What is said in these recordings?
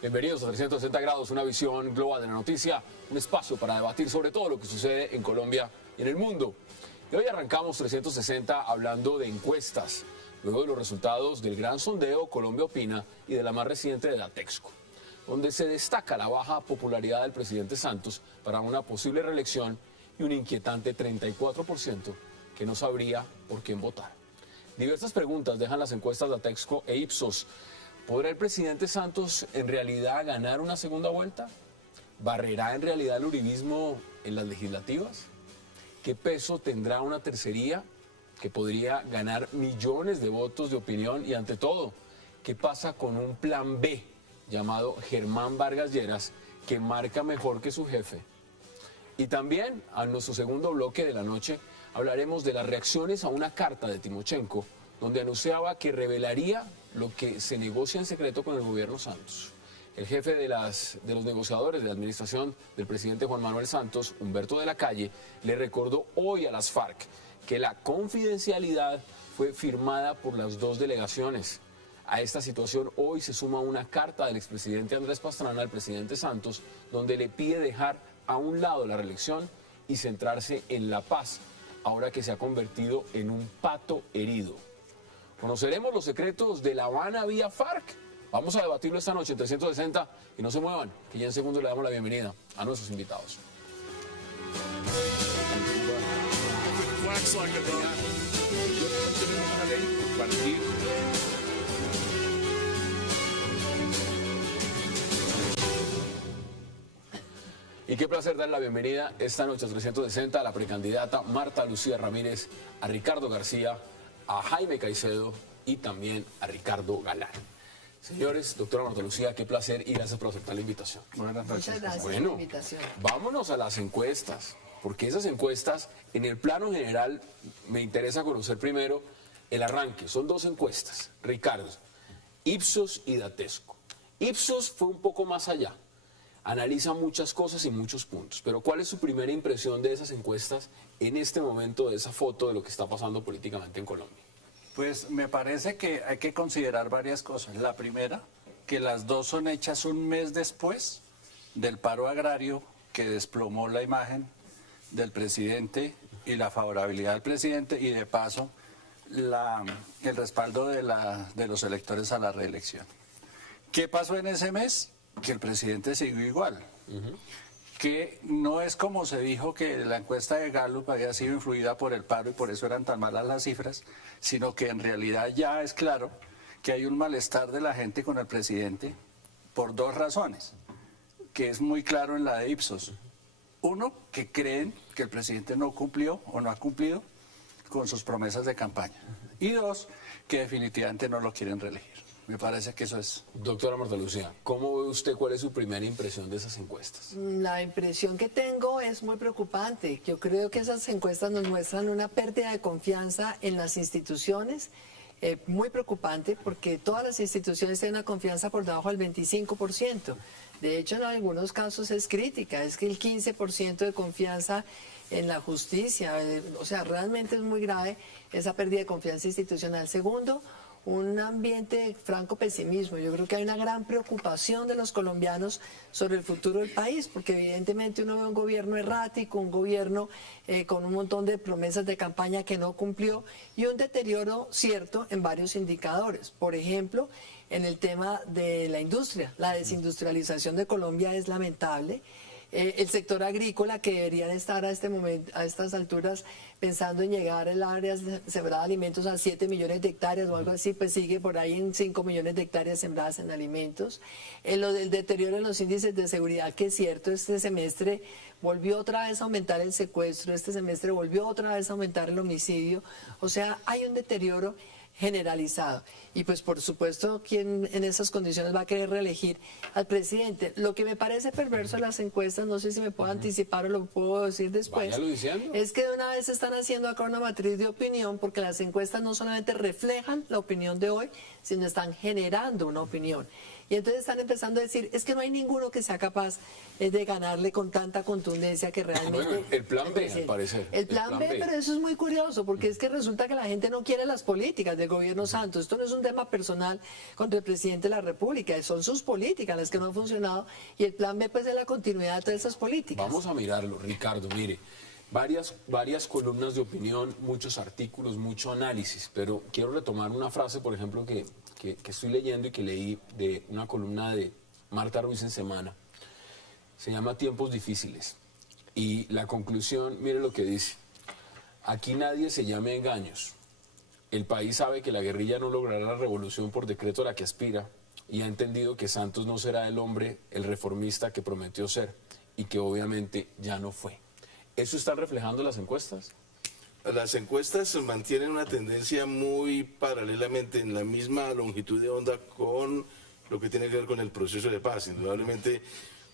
Bienvenidos a 360 grados, una visión global de la noticia, un espacio para debatir sobre todo lo que sucede en Colombia y en el mundo. Y hoy arrancamos 360 hablando de encuestas, luego de los resultados del gran sondeo Colombia Opina y de la más reciente de Datexco, donde se destaca la baja popularidad del presidente Santos para una posible reelección y un inquietante 34% que no sabría por quién votar. Diversas preguntas dejan las encuestas Datexco e Ipsos. ¿Podrá el presidente Santos en realidad ganar una segunda vuelta? ¿Barrerá en realidad el uribismo en las legislativas? ¿Qué peso tendrá una tercería que podría ganar millones de votos de opinión? Y ante todo, ¿qué pasa con un plan B llamado Germán Vargas Lleras que marca mejor que su jefe? Y también, a nuestro segundo bloque de la noche, hablaremos de las reacciones a una carta de Timochenko donde anunciaba que revelaría lo que se negocia en secreto con el gobierno Santos. El jefe de los negociadores de la administración del presidente Juan Manuel Santos, Humberto de la Calle, le recordó hoy a las FARC que la confidencialidad fue firmada por las dos delegaciones. A esta situación hoy se suma una carta del expresidente Andrés Pastrana al presidente Santos, donde le pide dejar a un lado la reelección y centrarse en la paz, ahora que se ha convertido en un pato herido. ¿Conoceremos los secretos de La Habana vía FARC? Vamos a debatirlo esta noche en 360 y no se muevan, que ya en segundos le damos la bienvenida a nuestros invitados. Y qué placer dar la bienvenida esta noche a 360 a la precandidata Marta Lucía Ramírez, a Ricardo García, a Jaime Caicedo y también a Ricardo Galán. Señores, doctora Marta Lucía, qué placer y gracias por aceptar la invitación. Buenas noches. Muchas gracias por la invitación. Vámonos a las encuestas, porque esas encuestas, en el plano general, me interesa conocer primero el arranque. Son dos encuestas, Ricardo, Ipsos y Datexco. Ipsos fue un poco más allá, analiza muchas cosas y muchos puntos, pero ¿cuál es su primera impresión de esas encuestas en este momento, de esa foto de lo que está pasando políticamente en Colombia? Pues me parece que hay que considerar varias cosas. La primera, que las dos son hechas un mes después del paro agrario que desplomó la imagen del presidente y la favorabilidad del presidente y de paso el respaldo de los electores a la reelección. ¿Qué pasó en ese mes? Que el presidente siguió igual. Que no es como se dijo que la encuesta de Gallup había sido influida por el paro y por eso eran tan malas las cifras, sino que en realidad ya es claro que hay un malestar de la gente con el presidente por dos razones, que es muy claro en la de Ipsos. Uno, que creen que el presidente no cumplió o no ha cumplido con sus promesas de campaña. Y dos, que definitivamente no lo quieren reelegir. Me parece que eso es. Doctora Marta Lucía, ¿cómo ve usted, cuál es su primera impresión de esas encuestas? La impresión que tengo es muy preocupante. Yo creo que esas encuestas nos muestran una pérdida de confianza en las instituciones, muy preocupante porque todas las instituciones tienen una confianza por debajo del 25%. De hecho, en algunos casos es crítica, es que el 15% de confianza en la justicia, o sea, realmente es muy grave esa pérdida de confianza institucional. Segundo, un ambiente de franco pesimismo. Yo creo que hay una gran preocupación de los colombianos sobre el futuro del país, porque evidentemente uno ve un gobierno errático, un gobierno con un montón de promesas de campaña que no cumplió y un deterioro cierto en varios indicadores. Por ejemplo, en el tema de la industria, la desindustrialización de Colombia es lamentable. El sector agrícola, que deberían estar a este momento, a estas alturas, pensando en llegar al área sembrada de alimentos a 7 millones de hectáreas o algo así, pues sigue por ahí en 5 millones de hectáreas sembradas en alimentos. Lo del deterioro en los índices de seguridad, que es cierto, este semestre volvió otra vez a aumentar el secuestro, este semestre volvió otra vez a aumentar el homicidio. O sea, hay un deterioro generalizado. Y pues por supuesto, ¿quién en esas condiciones va a querer reelegir al presidente? Lo que me parece perverso en las encuestas, no sé si me puedo anticipar o lo puedo decir después, es que de una vez están haciendo acá una matriz de opinión, porque las encuestas no solamente reflejan la opinión de hoy, sino están generando una opinión. Y entonces están empezando a decir, es que no hay ninguno que sea capaz de ganarle con tanta contundencia que realmente... Bueno, el plan B, presidente. al parecer. El plan B, pero eso es muy curioso, porque es que resulta que la gente no quiere las políticas del gobierno Santos. Esto no es un tema personal contra el presidente de la República, son sus políticas las que no han funcionado, y el plan B pues es la continuidad de todas esas políticas. Vamos a mirarlo, Ricardo, mire. Varias columnas de opinión, muchos artículos, mucho análisis, pero quiero retomar una frase, por ejemplo, que estoy leyendo y que leí de una columna de Marta Ruiz en Semana. Se llama Tiempos difíciles. Y la conclusión, mire lo que dice. Aquí nadie se llame engaños. El país sabe que la guerrilla no logrará la revolución por decreto a la que aspira y ha entendido que Santos no será el hombre, el reformista que prometió ser y que obviamente ya no fue. ¿Eso están reflejando las encuestas? Las encuestas mantienen una tendencia muy paralelamente en la misma longitud de onda con lo que tiene que ver con el proceso de paz. Indudablemente,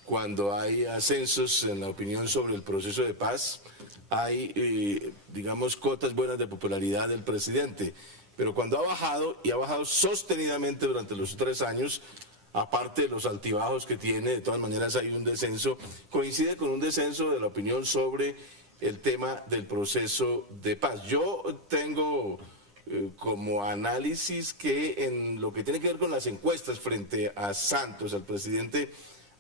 cuando hay ascensos en la opinión sobre el proceso de paz, hay, digamos, cotas buenas de popularidad del presidente. Pero cuando ha bajado, y ha bajado sostenidamente durante los 3 años, aparte de los altibajos que tiene, de todas maneras hay un descenso, coincide con un descenso de la opinión sobre el tema del proceso de paz. Yo tengo como análisis que en lo que tiene que ver con las encuestas frente a Santos, al presidente,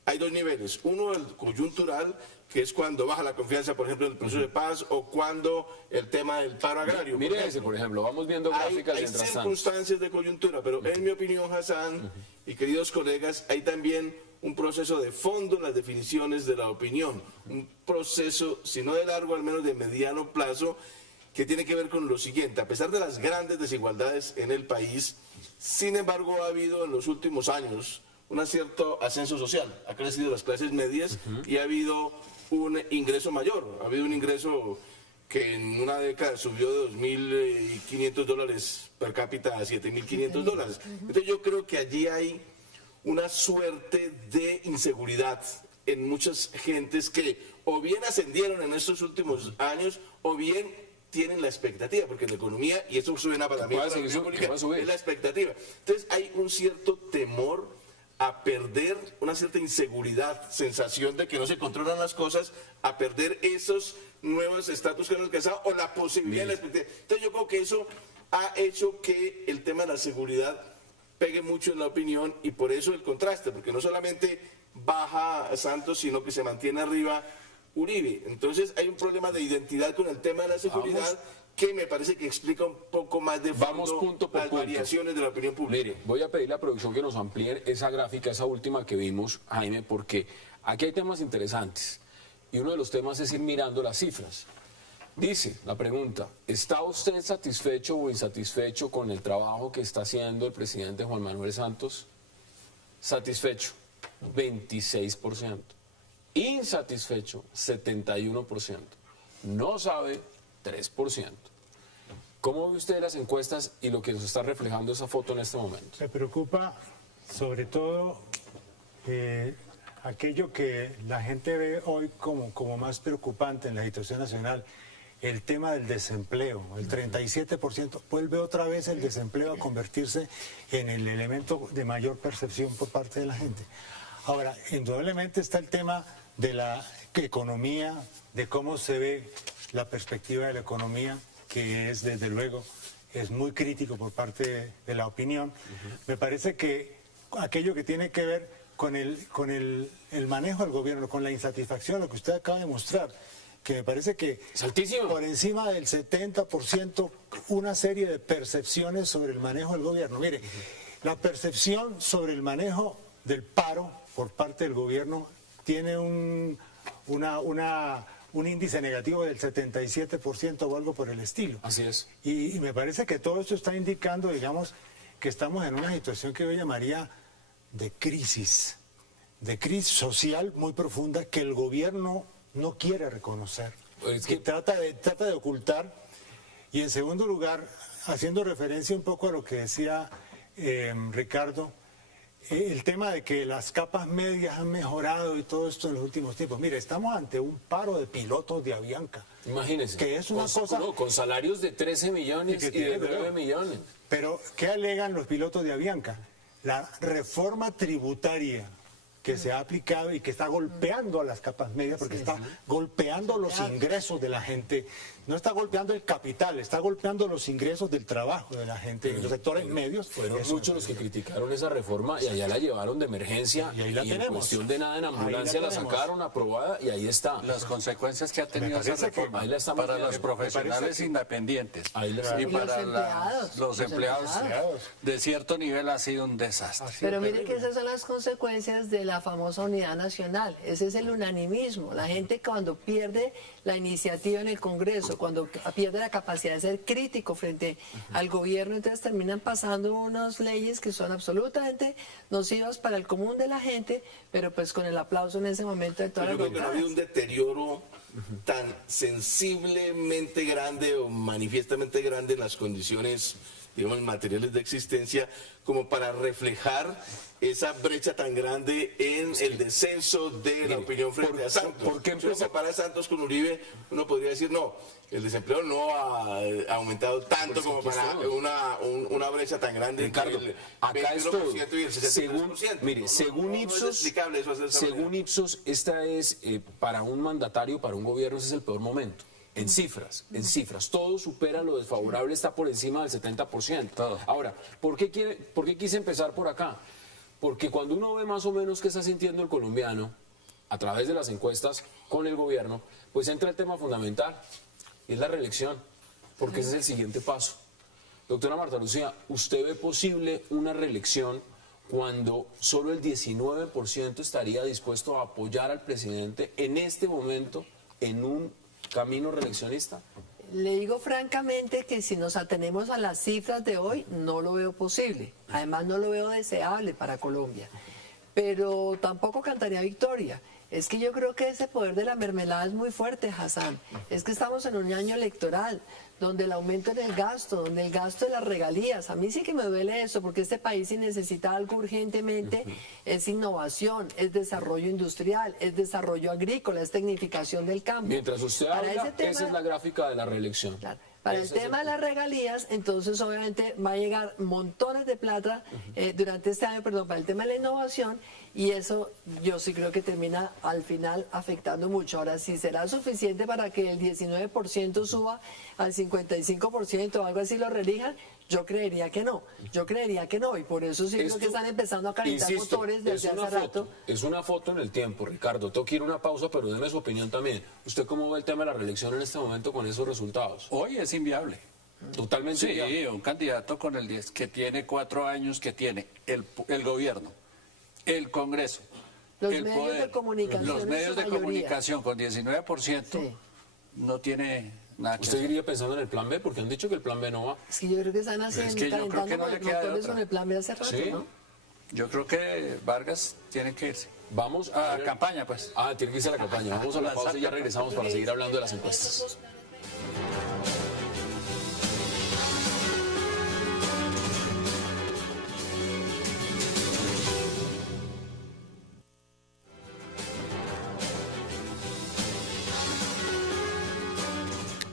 hay 2 niveles. Uno, el coyuntural, que es cuando baja la confianza, por ejemplo, en el proceso de paz, o cuando el tema del paro agrario. Mire ese, por ejemplo, vamos viendo gráficas Hay mientras tanto. circunstancias de coyuntura, pero en mi opinión, Hassan y queridos colegas, hay también un proceso de fondo en las definiciones de la opinión, un proceso, si no de largo, al menos de mediano plazo, que tiene que ver con lo siguiente. A pesar de las grandes desigualdades en el país, sin embargo, ha habido en los últimos años un cierto ascenso social. Ha crecido las clases medias y ha habido un ingreso mayor. Ha habido un ingreso que en una década subió de $2.500 per cápita a $7.500. Entonces yo creo que allí hay una suerte de inseguridad en muchas gentes que o bien ascendieron en estos últimos años o bien tienen la expectativa, porque en la economía, y eso suena para mí, es la expectativa. Entonces hay un cierto temor a perder, una cierta inseguridad, sensación de que no se controlan las cosas, a perder esos nuevos estatus que han alcanzado o la posibilidad de la expectativa. Entonces yo creo que eso ha hecho que el tema de la seguridad pegue mucho en la opinión y por eso el contraste, porque no solamente baja Santos, sino que se mantiene arriba Uribe. Entonces hay un problema de identidad con el tema de la seguridad que me parece que explica un poco más de fondo las variaciones de la opinión pública. Mire, voy a pedirle a la producción que nos amplíe esa gráfica, esa última que vimos, Jaime, porque aquí hay temas interesantes. Y uno de los temas es ir mirando las cifras. Dice la pregunta, ¿está usted satisfecho o insatisfecho con el trabajo que está haciendo el presidente Juan Manuel Santos? Satisfecho, 26%. Insatisfecho, 71%. No sabe, 3%. ¿Cómo ve usted las encuestas y lo que nos está reflejando esa foto en este momento? Me preocupa sobre todo aquello que la gente ve hoy como más preocupante en la situación nacional, el tema del desempleo. El 37% vuelve otra vez el desempleo a convertirse en el elemento de mayor percepción por parte de la gente. Ahora, indudablemente está el tema de la economía, de cómo se ve la perspectiva de la economía, que es, desde luego, es muy crítico por parte de la opinión. Me parece que aquello que tiene que ver con el manejo del gobierno, con la insatisfacción, lo que usted acaba de mostrar, que me parece que es altísimo. Por encima del 70%, una serie de percepciones sobre el manejo del gobierno. Mire, la percepción sobre el manejo del paro por parte del gobierno tiene un índice negativo del 77% o algo por el estilo. Así es. Y me parece que todo esto está indicando, digamos, que estamos en una situación que yo llamaría de crisis social muy profunda que el gobierno no quiere reconocer, que trata de ocultar. Y en segundo lugar, haciendo referencia un poco a lo que decía Ricardo, el tema de que las capas medias han mejorado y todo esto en los últimos tiempos. Mire, estamos ante un paro de pilotos de Avianca. Imagínense. Que es una cosa... No, con salarios de 13 millones y de 9 millones. Pero, ¿qué alegan los pilotos de Avianca? la reforma tributaria que se ha aplicado y que está golpeando a las capas medias, porque está golpeando los ingresos de la gente, no está golpeando el capital, está golpeando los ingresos del trabajo de la gente, en los sectores medios. Fueron eso muchos los que criticaron esa reforma y allá la llevaron de emergencia Y ahí la en tenemos. cuestión de nada en Ahí la ambulancia la tenemos. sacaron aprobada y ahí está. Las consecuencias que ha tenido esa parece que reforma ahí la estamos para viendo. los profesionales independientes Ahí la- y Y para los los empleados empleados. de cierto nivel ha sido un desastre. Pero mire que esas son las consecuencias de la famosa unidad nacional. Ese es el unanimismo. La gente cuando pierde la iniciativa en el Congreso, cuando pierde la capacidad de ser crítico frente al gobierno, entonces terminan pasando unas leyes que son absolutamente nocivas para el común de la gente, pero pues con el aplauso en ese momento de todas Yo las creo que no ha bancadas. habido un deterioro tan sensiblemente grande o manifiestamente grande en las condiciones, digamos, materiales de existencia, como para reflejar esa brecha tan grande en el descenso de la opinión frente a Santos. por qué Si uno compara a Santos con Uribe, uno podría decir, no, el desempleo no ha aumentado tanto como para una brecha tan grande Ricardo, entre el acá es todo. 21% y el 63%. Mire, según No es Ipsos, explicable eso hacer esa según manera. Ipsos, esta es para un mandatario, para un gobierno, ese es el peor momento. En cifras, todo supera lo desfavorable, está por encima del 70%. Todo. Ahora, ¿por qué quise empezar por acá? Porque cuando uno ve más o menos qué está sintiendo el colombiano a través de las encuestas con el gobierno, pues entra el tema fundamental, y es la reelección, porque ese es el siguiente paso. Doctora Marta Lucía, ¿usted ve posible una reelección cuando solo el 19% estaría dispuesto a apoyar al presidente en este momento en un camino reeleccionista? Le digo francamente que si nos atenemos a las cifras de hoy, no lo veo posible. Además, no lo veo deseable para Colombia. Pero tampoco cantaría victoria. Es que yo creo que ese poder de la mermelada es muy fuerte, Hassan. Es que estamos en un año electoral, donde el aumento en el gasto, donde el gasto de las regalías, a mí sí que me duele eso, porque este país si necesita algo urgentemente, es innovación, es desarrollo industrial, es desarrollo agrícola, es tecnificación del campo. Mientras usted Para habla, ese tema- esa es la gráfica de la reelección. Claro. Para el Ese es tema de las regalías, entonces obviamente va a llegar montones de plata durante este año, perdón, para el tema de la innovación, y eso yo sí creo que termina al final afectando mucho. Ahora, si será suficiente para que el 19% suba al 55% o algo así lo relijan, yo creería que no. Y por eso sí creo Esto, que están empezando a calentar insisto, motores desde es una hace rato. foto, es una foto en el tiempo, Ricardo. Tengo que ir a una pausa, pero deme su opinión también. ¿Usted cómo ve el tema de la reelección en este momento con esos resultados? Hoy es inviable. Totalmente. Sí, inviable. un candidato con el 10, que tiene 4 años, que tiene el gobierno, el Congreso, Los el medios poder, de comunicación los en medios su de mayoría. comunicación con 19%, Sí. no tiene nada que ¿Usted hacer. iría pensando en el plan B? Porque han dicho que el plan B no va. Es que yo creo que están haciendo, que yo creo calentando que no le queda de motores otra. con el plan B hace rato, Sí. ¿no? Yo creo que Vargas tiene que irse. Vamos A ver- campaña, pues. Ah, tiene que irse a la campaña. Vamos a la pausa y ya regresamos para seguir hablando de las encuestas.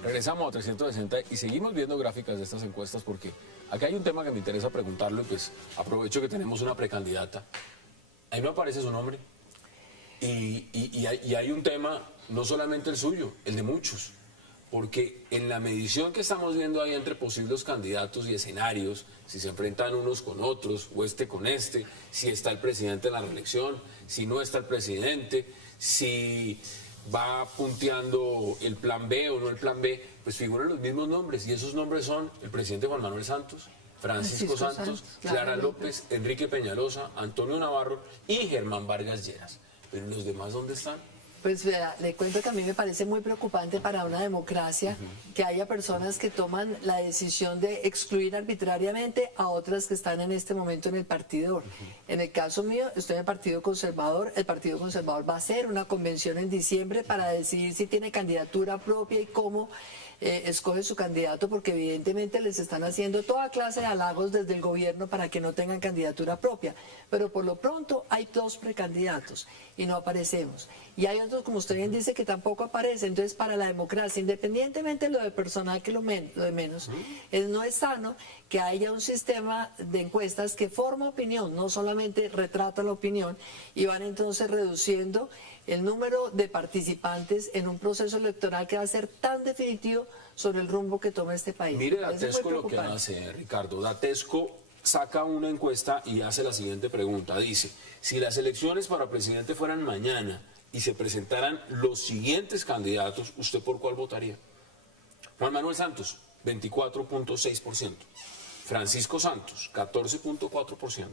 Regresamos a 360 y seguimos viendo gráficas de estas encuestas porque acá hay un tema que me interesa preguntarlo y pues aprovecho que tenemos una precandidata. Ahí me aparece su nombre y hay un tema, no solamente el suyo, el de muchos, porque en la medición que estamos viendo ahí entre posibles candidatos y escenarios, si se enfrentan unos con otros o este con este, si está el presidente en la reelección, si no está el presidente, si va punteando el plan B o no el plan B, pues figuran los mismos nombres y esos nombres son el presidente Juan Manuel Santos, Francisco Santos, Clara López, Enrique Peñalosa, Antonio Navarro y Germán Vargas Lleras. Pero los demás, ¿dónde están? Pues vea, le cuento que a mí me parece muy preocupante para una democracia que haya personas que toman la decisión de excluir arbitrariamente a otras que están en este momento en el partido. En el caso mío, estoy en el Partido Conservador. El Partido Conservador va a hacer una convención en diciembre para decidir si tiene candidatura propia y cómo escoge su candidato, porque evidentemente les están haciendo toda clase de halagos desde el gobierno para que no tengan candidatura propia. Pero por lo pronto hay 2 precandidatos y no aparecemos. Y hay otros, como usted bien dice, que tampoco aparecen. Entonces, para la democracia, independientemente de lo de personal, que lo de menos, no es sano que haya un sistema de encuestas que forma opinión, no solamente retrata la opinión, y van entonces reduciendo el número de participantes en un proceso electoral que va a ser tan definitivo sobre el rumbo que toma este país. Mire Eso es muy Datesco lo que preocupante. hace, Ricardo. Datesco saca una encuesta y hace la siguiente pregunta. Dice, si las elecciones para presidente fueran mañana y se presentaran los siguientes candidatos, ¿usted por cuál votaría? Juan Manuel Santos, 24.6%. Francisco Santos, 14.4%.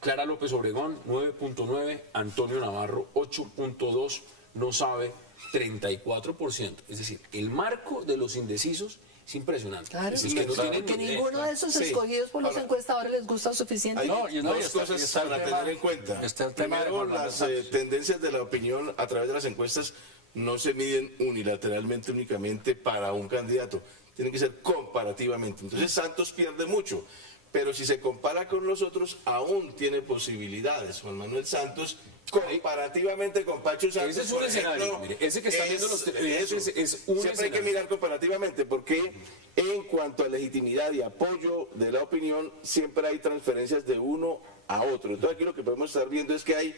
Clara López Obregón, 9.9%. Antonio Navarro, 8.2%. No sabe, 34%. Es decir, el marco de los indecisos es impresionante. Claro, es que no tienen porque ni idea. ninguno de esos Sí. escuchados por los Ahora, encuestadores les gusta suficiente. Hay No, y no, y dos está- y cosas está el para tema- tener en cuenta. está el tema de Primero, Juan Manuel las Santos. tendencias de la opinión a través de las encuestas no se miden unilateralmente únicamente para un candidato, tienen que ser comparativamente. Entonces Santos pierde mucho, pero si se compara con los otros, aún tiene posibilidades. Juan Manuel Santos, comparativamente con Pacho Santos, Ese es un por escenario, ejemplo, mire, ese que están viendo los televidentes eso. es un Siempre hay que escenario. mirar comparativamente, porque en cuanto a legitimidad y apoyo de la opinión, siempre hay transferencias de uno a otro. Entonces aquí lo que podemos estar viendo es que hay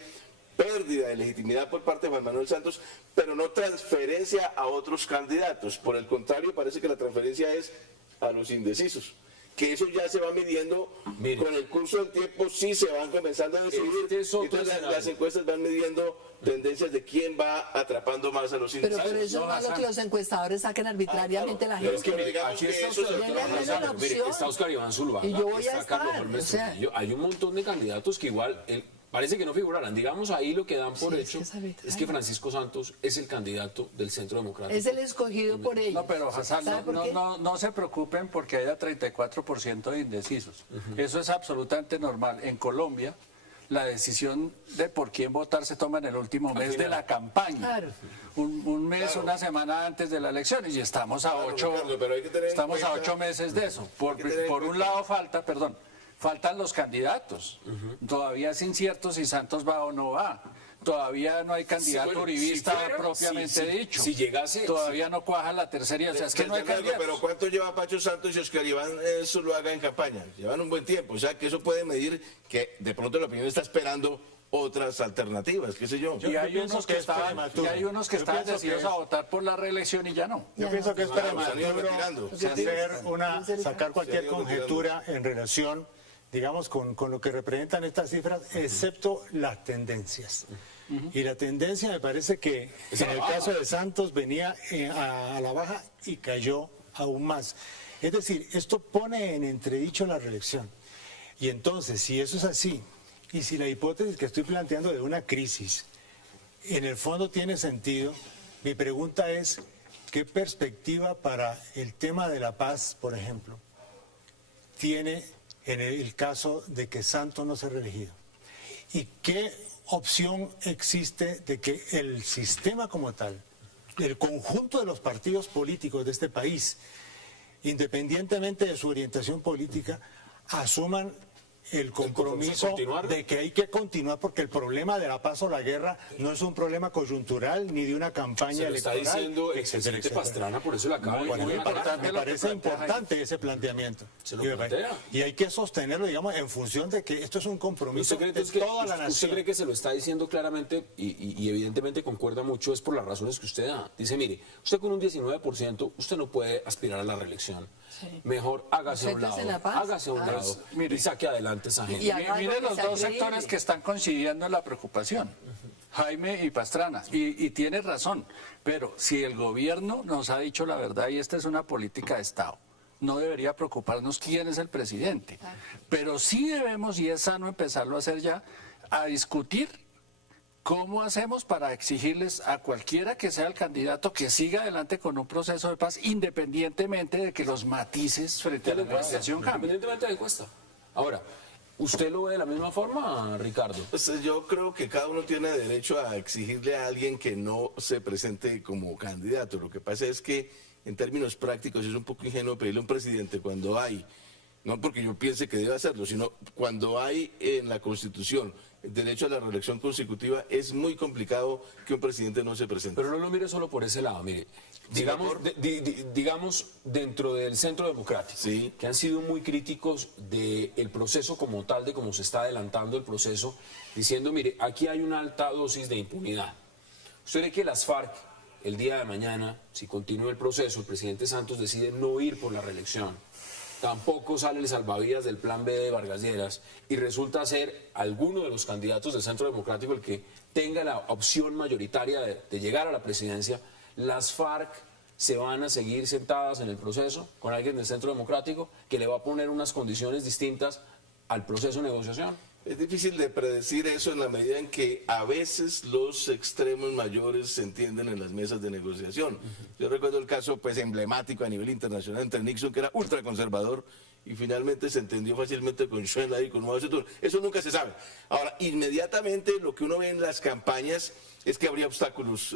pérdida de legitimidad por parte de Juan Manuel Santos, pero no transferencia a otros candidatos. Por el contrario, parece que la transferencia es a los indecisos, que eso ya se va midiendo. Mire. Con el curso del tiempo, sí se van comenzando a decidir. Este es otro Entonces escenario. las encuestas van midiendo tendencias de quién va atrapando más a los Pero indecisos. por eso es malo que los encuestadores saquen arbitrariamente la Pero gente. es que mire, digamos aquí que está eso Oscar, se Denle al menos la mire, opción. está Oscar Iván Zuluaga, Y yo voy a está Carlos estar, Holmes o sea. Trujillo. Hay un montón de candidatos que igual parece que no figuraran. Digamos ahí lo que dan por Sí, es hecho que es arbitrario. es que Francisco Santos es el candidato del Centro Democrático. Es el escogido por ellos. No, pero Hassan, ¿Sabe por qué? no se preocupen porque haya 34% de indecisos. Eso es absolutamente normal. En Colombia, la decisión de por quién votar se toma en el último mes de la campaña. Claro. Un mes, Claro. una semana antes de la elección y estamos a Claro, 8, Ricardo, pero hay que tener en estamos a cuenta- 8 meses de eso. Por, hay que tener en por un cuenta- lado faltan los candidatos. Todavía es incierto si Santos va o no va. Todavía no hay candidato bueno, uribista si fuera- propiamente si- dicho. si llegase- Todavía no cuaja la tercera. O sea, es que no hay Desde luego, candidatos. pero ¿cuánto lleva Pacho Santos y Oscar Iván Zuluaga en campaña? Llevan un buen tiempo, o sea que eso puede medir que de pronto la opinión está esperando otras alternativas, qué sé yo. Yo Y hay pienso unos que que es estaban, prematuro. y hay unos que Yo estaban pienso que decididos es- a votar por la reelección y ya no. Yo Ya pienso no. que es Claro, se han ido prematuro retirando. sacar cualquier Se han ido conjetura en relación, digamos, con lo que representan estas cifras, excepto las tendencias. Y la tendencia me parece que Es a en la el baja. caso de Santos venía a la baja y cayó aún más. Es decir, esto pone en entredicho la reelección. Y entonces, si eso es así, y si la hipótesis que estoy planteando de una crisis en el fondo tiene sentido, mi pregunta es, ¿qué perspectiva para el tema de la paz, por ejemplo, tiene en el caso de que Santos no sea reelegido? ¿Y qué opción existe de que el sistema como tal, el conjunto de los partidos políticos de este país, independientemente de su orientación política, asuman el compromiso continuar? de que hay que continuar, porque el problema de la paz o la guerra no es un problema coyuntural ni de una campaña Se lo está electoral, diciendo el etcétera, presidente etcétera. Pastrana, por eso le acaba de Bueno, muy me pare- importante me lo que parece plantea importante ese planteamiento. Se lo Y me pare- plantea. y hay que sostenerlo, digamos, en función de que esto es un compromiso ¿Usted cree, de entonces, que, toda la usted nación. cree que se lo está diciendo claramente y evidentemente concuerda mucho? Es por las razones que usted da. Dice, mire, usted con un 19%, usted no puede aspirar a la reelección. Sí. Mejor hágase a un Concéntrese lado, en la paz. hágase a un Ah, lado mire. y saque adelante esa gente. Y haga algo Miren que los sea dos creíble. sectores que están coincidiendo en la preocupación, Jaime y Pastrana, y tiene razón, pero si el gobierno nos ha dicho la verdad y esta es una política de Estado, no debería preocuparnos quién es el presidente, pero sí debemos, y es sano empezarlo a hacer ya, a discutir cómo hacemos para exigirles a cualquiera que sea el candidato que siga adelante con un proceso de paz, independientemente de que los matices frente a la negociación cambien. Independientemente de la encuesta. Ahora, ¿usted lo ve de la misma forma, Ricardo? Pues yo creo que cada uno tiene derecho a exigirle a alguien que no se presente como candidato. Lo que pasa es que en términos prácticos es un poco ingenuo pedirle a un presidente cuando hay, no porque yo piense que debe hacerlo, sino cuando hay en la Constitución el derecho a la reelección consecutiva, es muy complicado que un presidente no se presente. Pero no lo mire solo por ese lado, mire. Digamos, digamos dentro del Centro Democrático, Sí. que han sido muy críticos del proceso como tal, de cómo se está adelantando el proceso, diciendo, mire, aquí hay una alta dosis de impunidad. ¿Usted cree que las FARC, el día de mañana, si continúa el proceso, el presidente Santos decide no ir por la reelección, tampoco sale el salvavidas del plan B de Vargas Lleras y resulta ser alguno de los candidatos del Centro Democrático el que tenga la opción mayoritaria de llegar a la presidencia, las FARC se van a seguir sentadas en el proceso con alguien del Centro Democrático que le va a poner unas condiciones distintas al proceso de negociación? Es difícil de predecir eso en la medida en que a veces los extremos mayores se entienden en las mesas de negociación. Yo recuerdo el caso pues emblemático a nivel internacional entre Nixon, que era ultraconservador, y finalmente se entendió fácilmente con Schoenberg y con Mao Zedong. Eso nunca se sabe. Ahora, inmediatamente lo que uno ve en las campañas es que habría obstáculos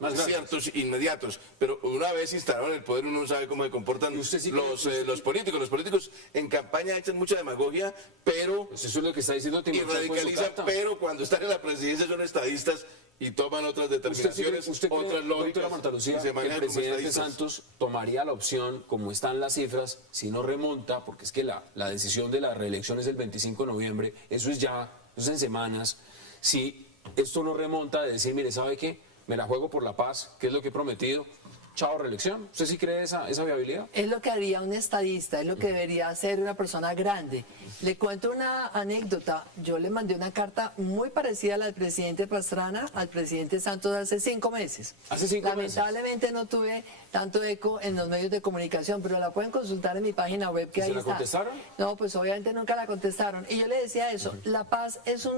Más grandes. ciertos, inmediatos, pero una vez instalaron el poder uno no sabe cómo se comportan ¿Y usted sí los políticos. Los políticos en campaña echan mucha demagogia, pero Pues eso es lo que está diciendo y Timochenko en su radicalizan, carta. pero cuando están en la presidencia son estadistas y toman otras determinaciones, ¿Usted cree, otras lógicas, doctora Marta Lucía, y se que el manejan como presidente estadistas? Santos tomaría la opción, como están las cifras, si no remonta, porque es que la decisión de la reelección es el 25 de noviembre, eso es en semanas, si esto no remonta de decir, mire, ¿sabe qué? Me la juego por la paz, que es lo que he prometido, chao reelección. ¿Usted sí cree esa viabilidad? Es lo que haría un estadista, es lo que debería hacer una persona grande. Le cuento una anécdota. Yo le mandé una carta muy parecida a la del presidente Pastrana al presidente Santos hace 5 meses. Hace 5 meses. Lamentablemente no tuve tanto eco en los medios de comunicación, pero la pueden consultar en mi página web que ¿Y ahí se la está. contestaron? No, pues obviamente nunca la contestaron. Y yo le decía eso, la paz es un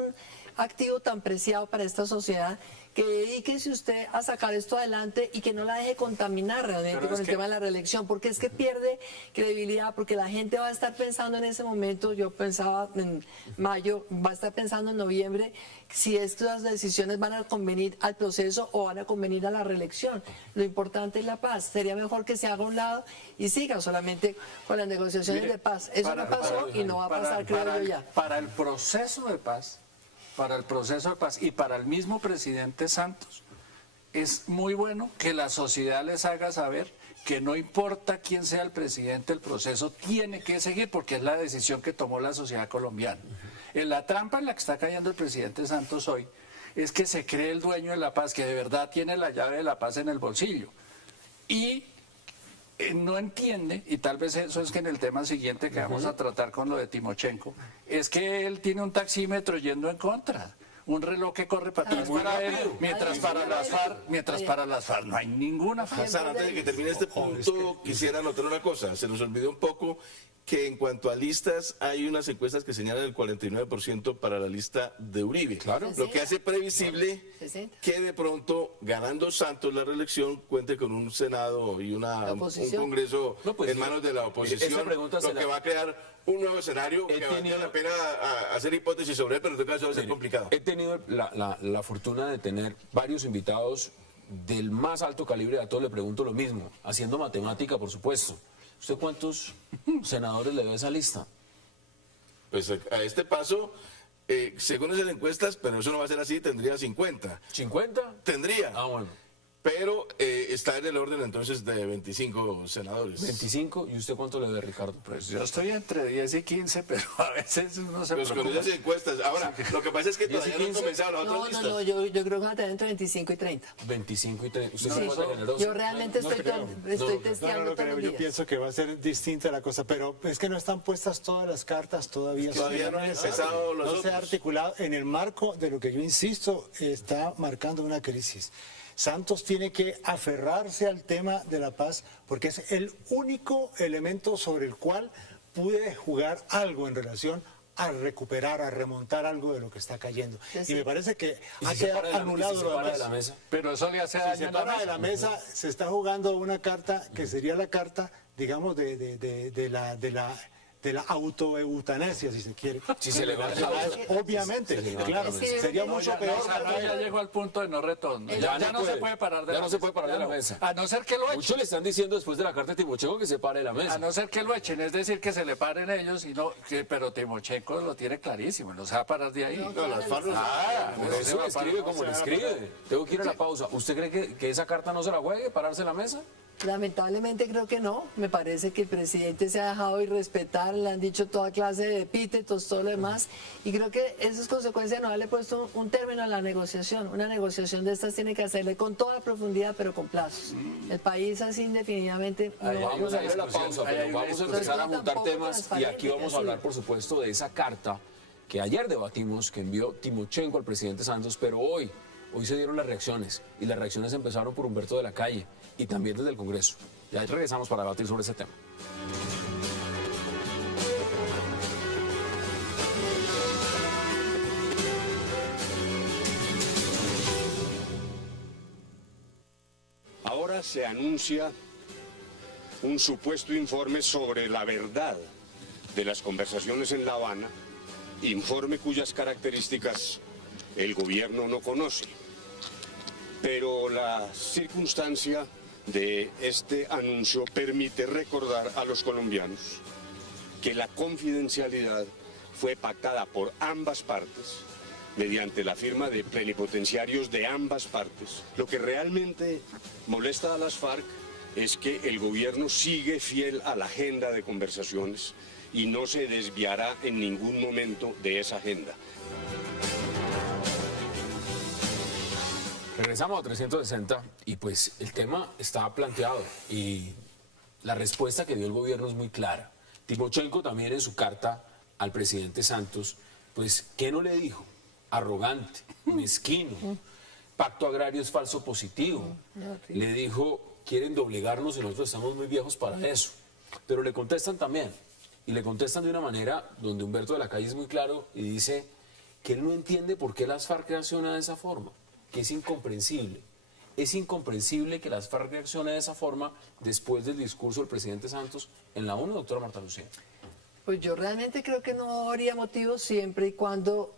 activo tan preciado para esta sociedad que dedíquese usted a sacar esto adelante y que no la deje contaminar realmente Pero con es el que- tema de la reelección, porque es que pierde credibilidad, porque la gente va a estar pensando en ese momento, yo pensaba en mayo, va a estar pensando en noviembre, si estas decisiones van a convenir al proceso o van a convenir a la reelección. Lo importante es la paz. Sería mejor que se haga a un lado y siga solamente con las negociaciones Mire, de paz. Eso no pasó y no va a pasar, creo yo ya. Para el proceso de paz, y para el mismo presidente Santos, es muy bueno que la sociedad les haga saber que no importa quién sea el presidente, el proceso tiene que seguir porque es la decisión que tomó la sociedad colombiana. En la trampa en la que está cayendo el presidente Santos hoy es que se cree el dueño de la paz, que de verdad tiene la llave de la paz en el bolsillo. Y no entiende, y tal vez eso es que en el tema siguiente que vamos a tratar con lo de Timochenko, es que él tiene un taxímetro yendo en contra, un reloj que corre para atrás para él, mientras para las FARC no hay ninguna FARC. Hassan, antes de que termine este punto, quisiera anotar una cosa. Se nos olvidó un poco que en cuanto a listas, hay unas encuestas que señalan el 49% para la lista de Uribe. Claro. Lo que hace previsible 60. que de pronto, ganando Santos la reelección, cuente con un Senado y un oposición. Congreso No, pues, en manos de la esa oposición, pregunta se lo que la- va a crear un nuevo escenario que valdría la pena hacer hipótesis sobre él, pero en todo caso va a ser complicado. He tenido la fortuna de tener varios invitados del más alto calibre, a todos le pregunto lo mismo, haciendo matemática, por supuesto. ¿Usted cuántos senadores le da a esa lista? Pues a este paso, según esas encuestas, pero eso no va a ser así, tendría 50. ¿50? Tendría. Ah, bueno. Pero está en el orden entonces de 25 senadores. 25. ¿Y usted cuánto le da, Ricardo? Pues yo estoy entre 10 y 15, pero a veces uno se Pues con preocupa. esas encuestas. Ahora, lo que pasa es que 10 y todavía no han 15. comenzado las otras No, listas. no, no, yo creo que va a tener entre 25 y 30. 25 y 30. ¿Usted Sí, se encuentra generoso? yo realmente No estoy, creo. estoy No, testeando No todos creo, los yo días. pienso que va a ser distinta la cosa, pero es que no están puestas todas las cartas todavía. Todavía no han empezado los No se ha otros. articulado en el marco de lo que yo insisto, está marcando una crisis. Santos tiene que aferrarse al tema de la paz porque es el único elemento sobre el cual puede jugar algo en relación a recuperar, a remontar algo de lo que está cayendo. Sí, sí. Y me parece que ¿Y ha si se quedado para de la- y anulado si se lo para de demás. la mesa? Pero eso le hace Si daño se en la para de mesa. la mesa, se está jugando una carta que sería la carta, digamos, de de la autoeutanasia, si se quiere. Si se le va la causa. Obviamente, claro, Es que sería no, mucho Ya, peor. ya llegó al punto de no retorno. Ya no se puede parar de Ya la no se puede parar de la no. mesa. A no ser que lo echen. Muchos le están diciendo después de la carta de Timochenko que se pare de la mesa. A no ser que lo echen, es decir, que se le paren ellos, pero Timochenko lo tiene clarísimo, no se va a parar de ahí. No, las FARC no se Por eso le escribe como le escribe. Tengo que ir a la pausa. ¿Usted cree que esa carta no se la juegue, pararse en la mesa? Lamentablemente creo que no. Me parece que el presidente se ha dejado irrespetar, le han dicho toda clase de epítetos, todo lo demás. Y creo que eso es consecuencia de no haberle puesto un término a la negociación. Una negociación de estas tiene que hacerle con toda profundidad, pero con plazos. El país así indefinidamente no Ahí va Vamos a ir a la discusión, pausa, ahí hay pero una vamos a discusión. empezar a Sobre todo juntar tampoco temas y transparente, aquí vamos que a hablar, sí. por supuesto, de esa carta que ayer debatimos, que envió Timochenko al presidente Santos, pero hoy se dieron las reacciones y las reacciones empezaron por Humberto de la Calle y también desde el Congreso. Ya regresamos para debatir sobre ese tema. Ahora se anuncia un supuesto informe sobre la verdad de las conversaciones en La Habana, informe cuyas características el gobierno no conoce. Pero la circunstancia de este anuncio permite recordar a los colombianos que la confidencialidad fue pactada por ambas partes mediante la firma de plenipotenciarios de ambas partes. Lo que realmente molesta a las FARC es que el gobierno sigue fiel a la agenda de conversaciones y no se desviará en ningún momento de esa agenda. Regresamos a 360 y pues el tema está planteado y la respuesta que dio el gobierno es muy clara. Timochenko también en su carta al presidente Santos, pues, ¿qué no le dijo? Arrogante, mezquino, pacto agrario es falso positivo. Le dijo, quieren doblegarnos y nosotros estamos muy viejos para eso. Pero le contestan también, y le contestan de una manera donde Humberto de la Calle es muy claro y dice que él no entiende por qué las FARC reaccionan de esa forma, que es incomprensible. Es incomprensible que las FARC reaccionen de esa forma después del discurso del presidente Santos en la ONU, doctora Marta Lucía. Pues yo realmente creo que no habría motivo siempre y cuando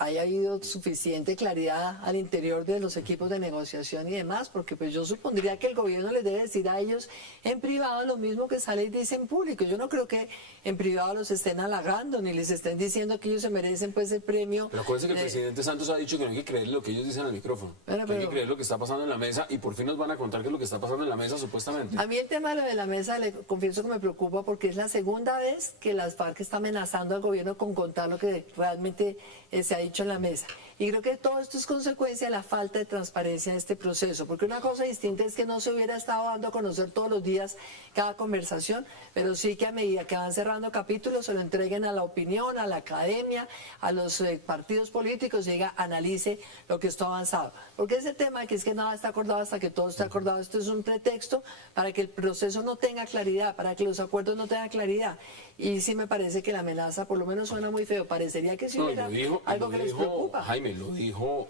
haya habido suficiente claridad al interior de los equipos de negociación y demás, porque pues yo supondría que el gobierno les debe decir a ellos en privado lo mismo que sale y dice en público. Yo no creo que en privado los estén halagando ni les estén diciendo que ellos se merecen pues el premio. Pero acuérdense que el presidente Santos ha dicho que no hay que creer lo que ellos dicen al micrófono. Bueno, Que hay que pero- creer lo que está pasando en la mesa y por fin nos van a contar qué es lo que está pasando en la mesa supuestamente. A mí el tema de lo de la mesa, le confieso que me preocupa porque es la segunda vez que las FARC está amenazando al gobierno con contar lo que realmente se ha dicho en la mesa. Y creo que todo esto es consecuencia de la falta de transparencia de este proceso, porque una cosa distinta es que no se hubiera estado dando a conocer todos los días cada conversación, pero sí que a medida que van cerrando capítulos se lo entreguen a la opinión, a la academia, a los partidos políticos, llega, analice lo que está avanzado. Porque ese tema que es que nada está acordado hasta que todo esté acordado, esto es un pretexto para que el proceso no tenga claridad, para que los acuerdos no tengan claridad. Y sí me parece que la amenaza por lo menos suena muy feo, parecería que si No, hubiera lo algo que les dijo, preocupa. Jaime, lo dijo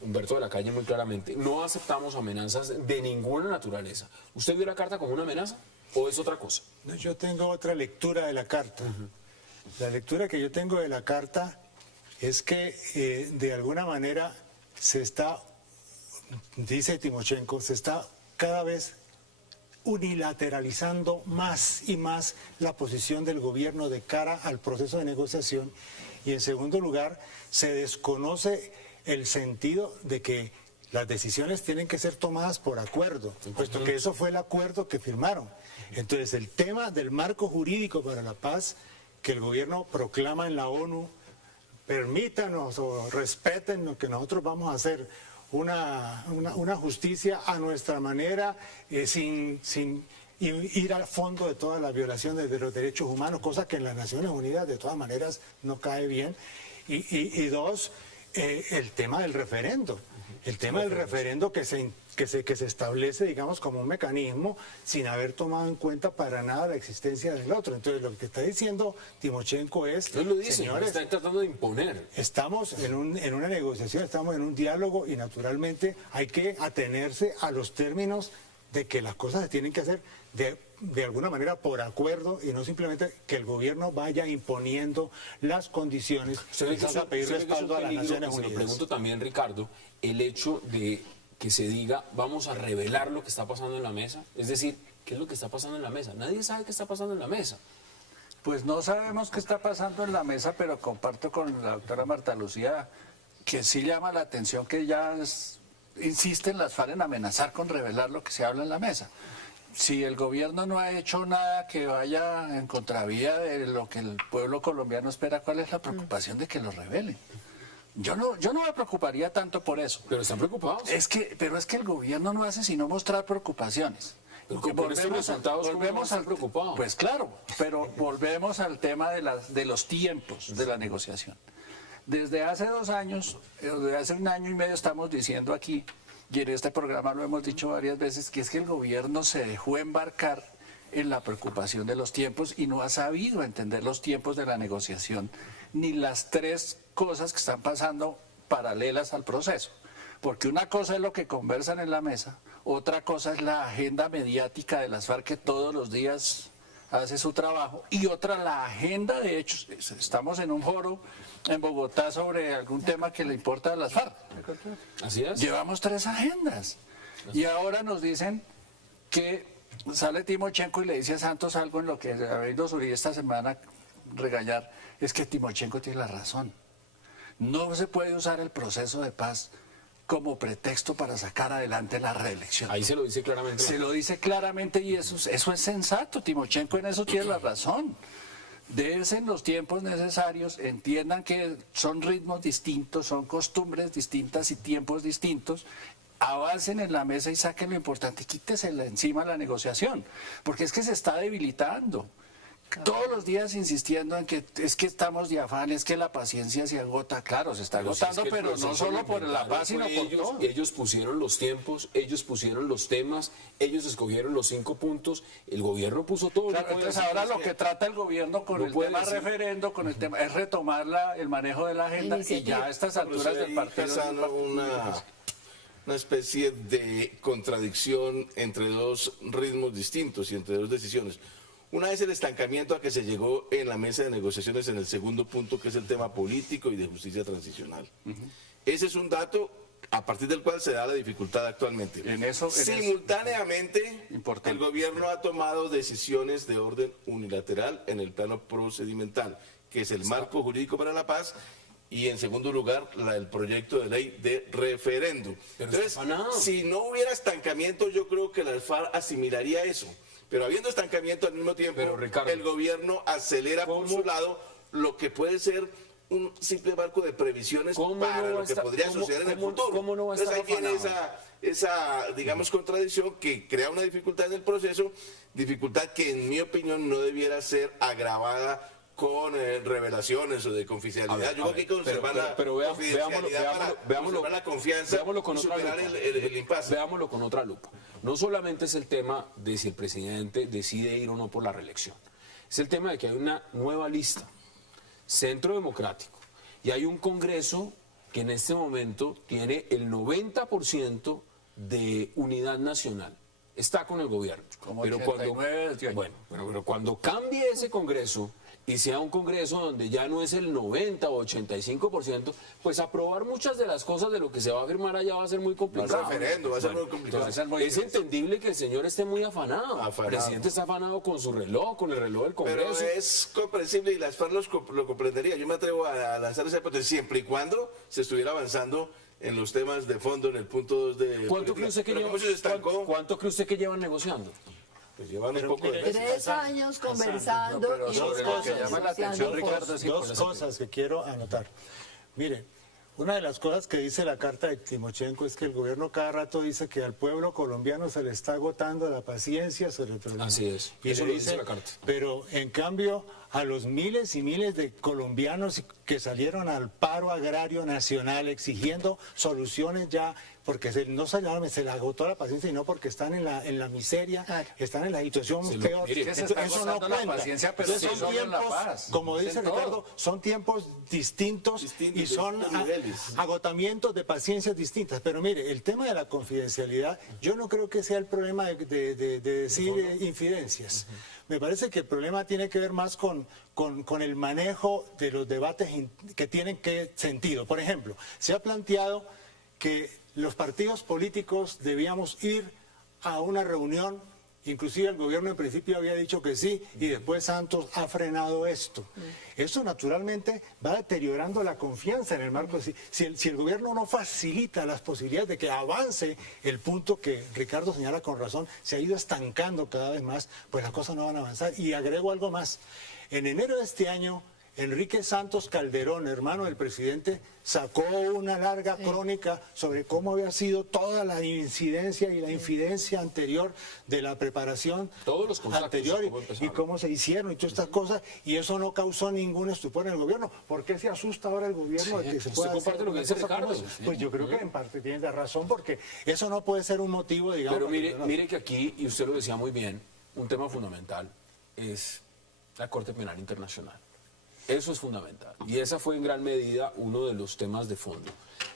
Humberto de la Calle muy claramente. No aceptamos amenazas de ninguna naturaleza. ¿Usted vio la carta como una amenaza o es otra cosa? No, yo tengo otra lectura de la carta. La lectura que yo tengo de la carta es que de alguna manera se está, dice Timochenko, se está cada vez unilateralizando más y más la posición del gobierno de cara al proceso de negociación y en segundo lugar se desconoce el sentido de que las decisiones tienen que ser tomadas por acuerdo, puesto que eso fue el acuerdo que firmaron. Entonces el tema del marco jurídico para la paz que el gobierno proclama en la ONU, permítanos o respeten lo que nosotros vamos a hacer, una justicia a nuestra manera, sin ir al fondo de todas las violaciones de los derechos humanos, cosa que en las Naciones Unidas de todas maneras no cae bien. Y dos, el tema del referendo. El tema del referendo que se establece, digamos, como un mecanismo sin haber tomado en cuenta para nada la existencia del otro. Entonces, lo que está diciendo Timochenko es, Él lo dice, señores, está tratando de imponer. estamos en una negociación, estamos en un diálogo y naturalmente hay que atenerse a los términos de que las cosas se tienen que hacer de de alguna manera por acuerdo y no simplemente que el gobierno vaya imponiendo las condiciones y salga a pedir respaldo a las Naciones Se lo Unidas. pregunto también, Ricardo, el hecho de que se diga, vamos a revelar lo que está pasando en la mesa. Es decir, ¿qué es lo que está pasando en la mesa? Nadie sabe qué está pasando en la mesa. Pues no sabemos qué está pasando en la mesa, pero comparto con la doctora Marta Lucía que sí llama la atención que ya insisten las FARC en amenazar con revelar lo que se habla en la mesa. Si el gobierno no ha hecho nada que vaya en contravía de lo que el pueblo colombiano espera, ¿cuál es la preocupación de que lo revelen? Yo no me preocuparía tanto por eso. Pero están preocupados. Pero es que el gobierno no hace sino mostrar preocupaciones. Pero con estos resultados, ¿cómo no están preocupados? Pues claro, pero volvemos al tema de los tiempos de la negociación. Desde hace 2 años, desde hace 1 año y medio estamos diciendo aquí, y en este programa lo hemos dicho varias veces, que es que el gobierno se dejó embarcar en la preocupación de los tiempos y no ha sabido entender los tiempos de la negociación, ni las 3 cosas que están pasando paralelas al proceso. Porque una cosa es lo que conversan en la mesa, otra cosa es la agenda mediática de las FARC que todos los días hace su trabajo, y otra la agenda de hechos. Estamos en un foro en Bogotá sobre algún tema que le importa a las FARC. Así es. Llevamos 3 agendas. Y ahora nos dicen que sale Timochenko y le dice a Santos algo en lo que habiendo Zuribe esta semana regañar, es que Timochenko tiene la razón. No se puede usar el proceso de paz como pretexto para sacar adelante la reelección. Ahí se lo dice claramente. Se lo dice claramente y eso es sensato. Timochenko en eso tiene la razón. Dense los tiempos necesarios, entiendan que son ritmos distintos, son costumbres distintas y tiempos distintos. Avancen en la mesa y saquen lo importante, quítesela encima la negociación, porque es que se está debilitando. Todos los días insistiendo en que es que estamos de afán, es que la paciencia se agota. Claro, se está agotando, si es que el pero no proceso solo por la paz, sino fue por ellos, todo. ellos pusieron los tiempos, ellos pusieron los temas, ellos escogieron los 5 puntos, el gobierno puso todo. Claro, entonces ahora lo que trata el gobierno con no el puede tema decir- referendo, con el tema, es retomar el manejo de la agenda y ya a estas alturas del partido. Casano, una especie de contradicción entre 2 ritmos distintos y entre 2 decisiones. Una es el estancamiento a que se llegó en la mesa de negociaciones en el segundo punto, que es el tema político y de justicia transicional. Ese es un dato a partir del cual se da la dificultad actualmente. Simultáneamente, Importante. el gobierno ha tomado decisiones de orden unilateral en el plano procedimental, que es el marco jurídico para la paz, y en segundo lugar, el proyecto de ley de referéndum. Pero Entonces, está afanado. si no hubiera estancamiento, yo creo que la FARC asimilaría eso. Pero habiendo estancamiento al mismo tiempo, Pero, Ricardo, el gobierno acelera por su lado lo que puede ser un simple marco de previsiones ¿Cómo para no va lo a que estar- podría cómo- suceder en el cómo- futuro. cómo no va a Entonces ahí estar viene afanado? esa, digamos, contradicción que crea una dificultad en el proceso, dificultad que en mi opinión no debiera ser agravada con revelaciones o de confidencialidad. Yo creo que hay que conservar la confidencialidad para conservar la confianza veámoslo con y otra superar lupa. el impasse. Veámoslo con otra lupa. No solamente es el tema de si el presidente decide ir o no por la reelección. Es el tema de que hay una nueva lista, Centro Democrático, y hay un Congreso que en este momento tiene el 90% de unidad nacional. Está con el gobierno. Como Pero 89, 18. bueno, pero cuando cambie ese Congreso y sea un Congreso donde ya no es el 90 o 85%, pues aprobar muchas de las cosas de lo que se va a firmar allá va a ser muy complicado. Referendo, va a ser muy complicado. Entonces, es entendible que el señor esté muy afanado. Afanado. El presidente está afanado con su reloj, con el reloj del Pero Congreso. es comprensible y las FARC lo comprendería. Yo me atrevo a lanzar esa hipótesis siempre y cuando se estuviera avanzando en los temas de fondo, en el punto 2 de... ¿Cuánto cree usted que Pero lleva- como eso se estancó, cuánto cree usted que llevan negociando? pues llevan un Pero poco de mire, meses. 3 años conversando No, pero y sobre lo que estamos llama la atención, negociando Ricardo, por- sí, Dos cosas que quiero anotar. Mire, una de las cosas que dice la carta de Timochenko es que el gobierno cada rato dice que al pueblo colombiano se le está agotando la paciencia sobre el problema. Así es. Y Eso le lo dice la carta. Pero en cambio, a los miles y miles de colombianos que salieron al paro agrario nacional exigiendo soluciones ya porque no se le agotó la paciencia, sino porque están en la miseria, Claro. están en la situación peor. Es que se está agotando la paciencia, pero Entonces, sí son solo en la tiempos, paz. como Es dice en todo. Ricardo, son tiempos distintos Distintos, y son distintos niveles. agotamientos de paciencias distintas. Pero mire, el tema de la confidencialidad, yo no creo que sea el problema de decir infidencias. Me parece que el problema tiene que ver más con el manejo de los debates que tienen que sentido. Por ejemplo, se ha planteado que los partidos políticos debíamos ir a una reunión, inclusive el gobierno en principio había dicho que sí, y después Santos ha frenado esto. Eso naturalmente va deteriorando la confianza en el marco. Si el gobierno no facilita las posibilidades de que avance el punto que Ricardo señala con razón, se ha ido estancando cada vez más, pues las cosas no van a avanzar. Y agrego algo más. En enero de este año, Enrique Santos Calderón, hermano del presidente, sacó una larga crónica sobre cómo había sido toda la incidencia y la infidencia anterior de la preparación Todos los contactos, anterior cómo empezaron. y cómo se hicieron y todas estas cosas, y eso no causó ningún estupor en el gobierno. ¿Por qué se asusta ahora el gobierno de que se usted pueda comparte hacer lo que una dice cosa como Ricardo, eso? sí. Pues yo creo que en parte tiene la razón, porque eso no puede ser un motivo, digamos. Pero para mire, que- mire que aquí, y usted lo decía muy bien, un tema fundamental es la Corte Penal Internacional. Eso es fundamental. Y esa fue en gran medida uno de los temas de fondo.